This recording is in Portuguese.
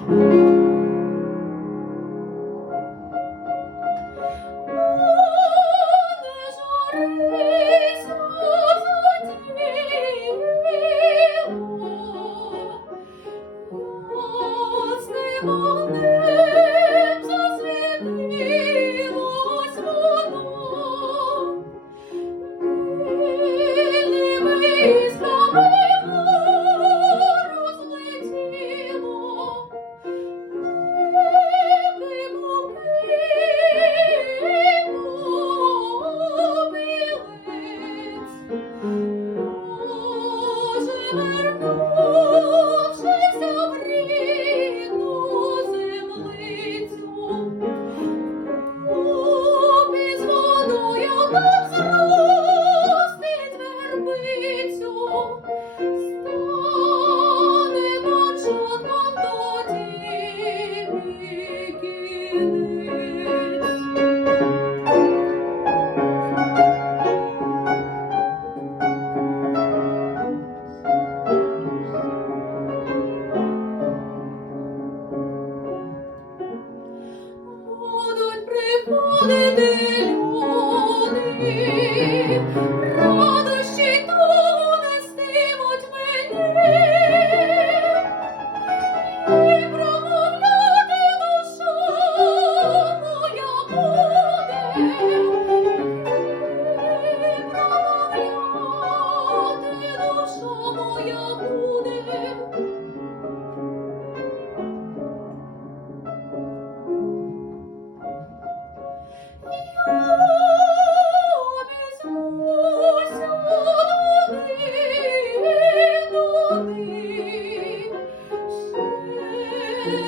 Música Holy